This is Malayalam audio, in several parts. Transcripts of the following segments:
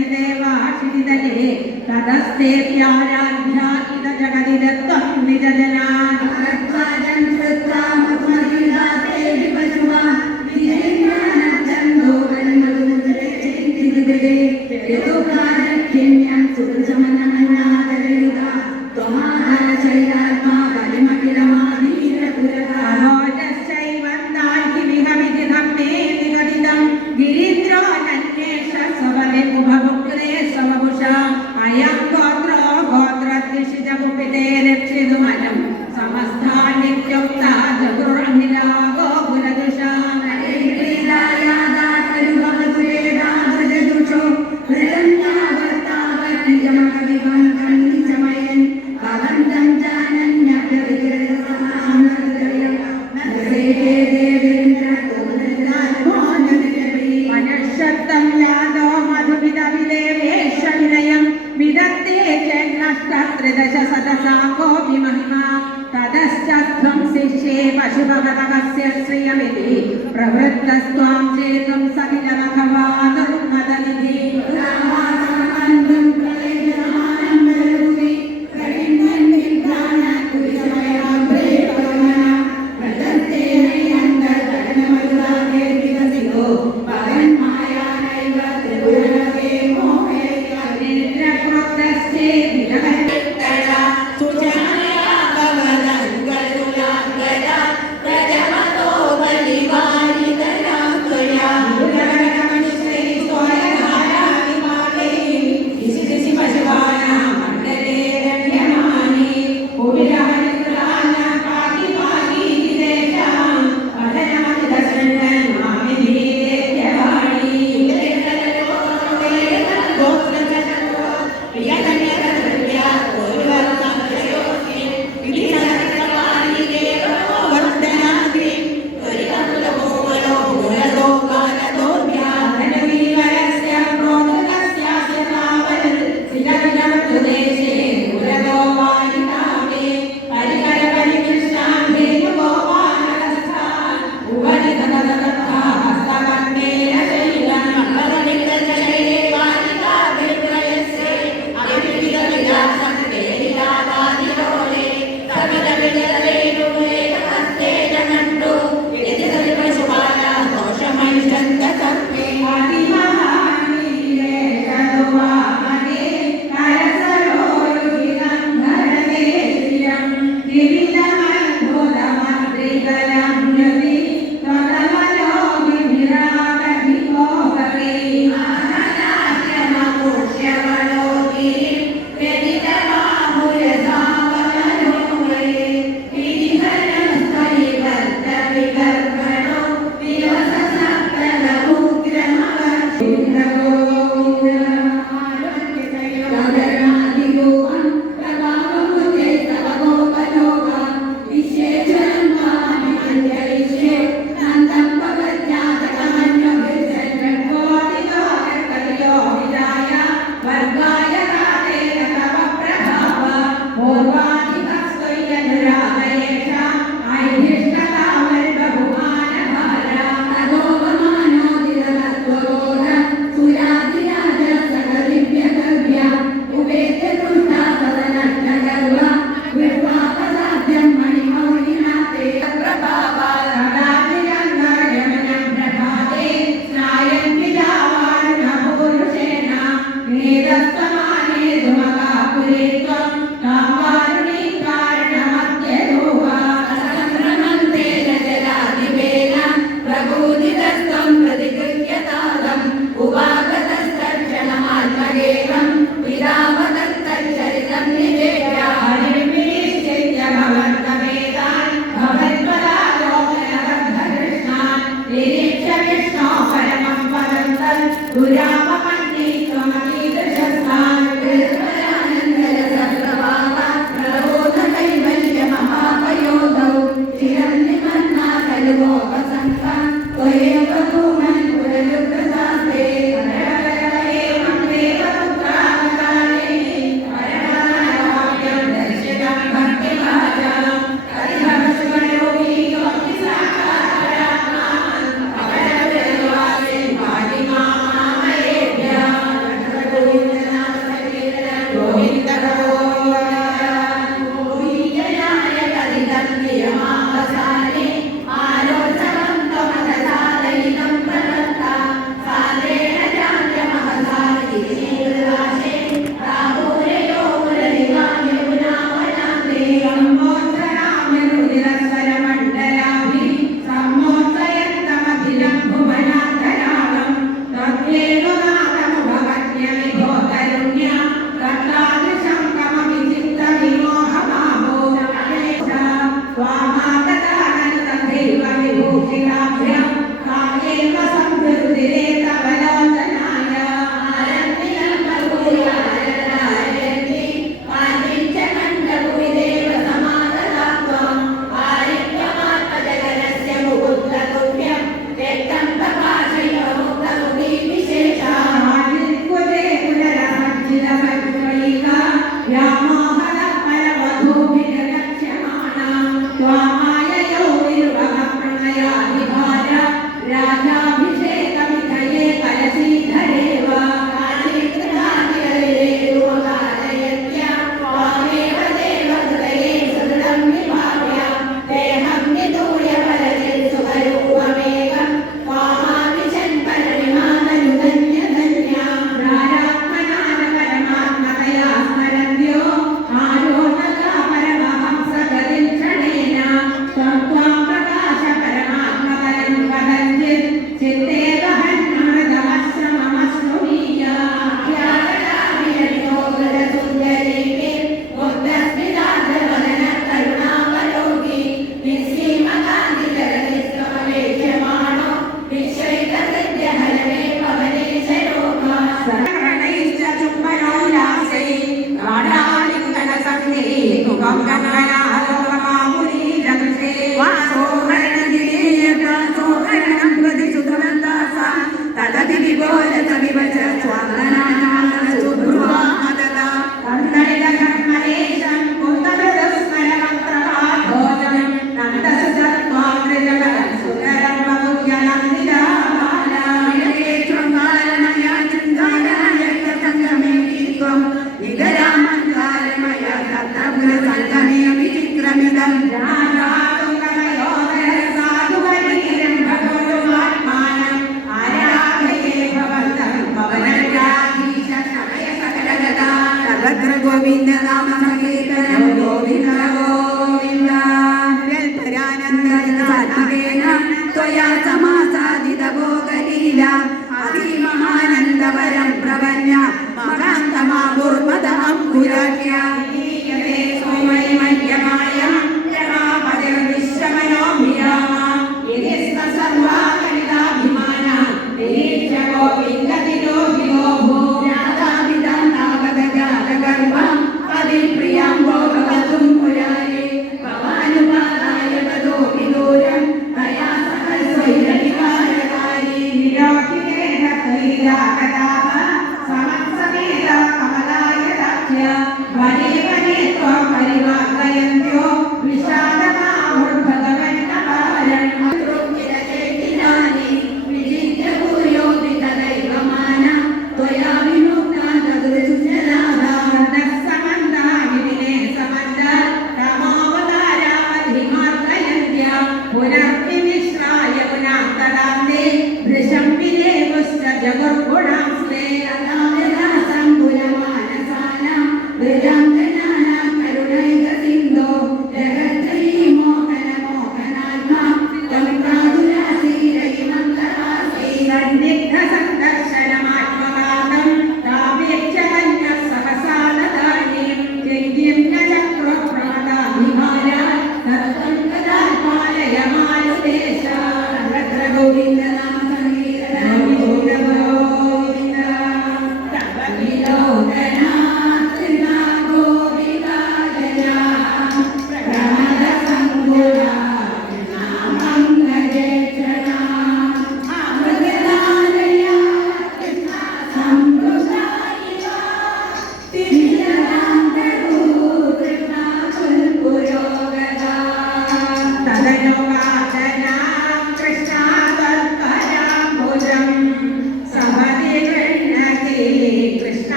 देवाशिरिदले तदस्ते प्याराध्या इद जगदिदत्तं निजजनान्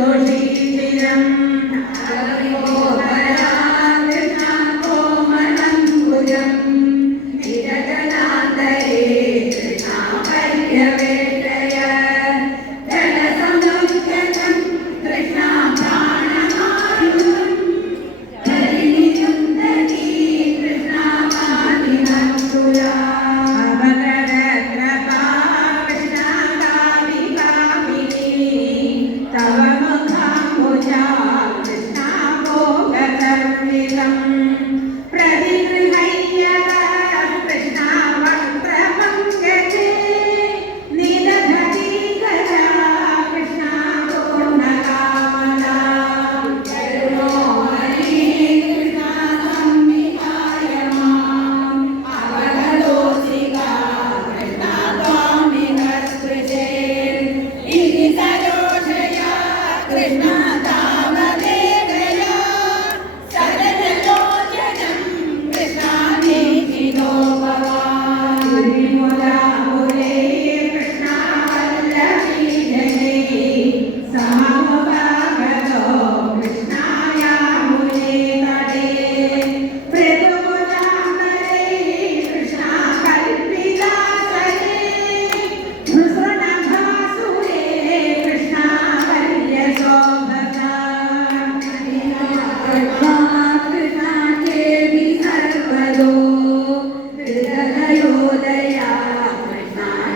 Lord,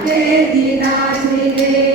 ദേവിനാശ്രിതേ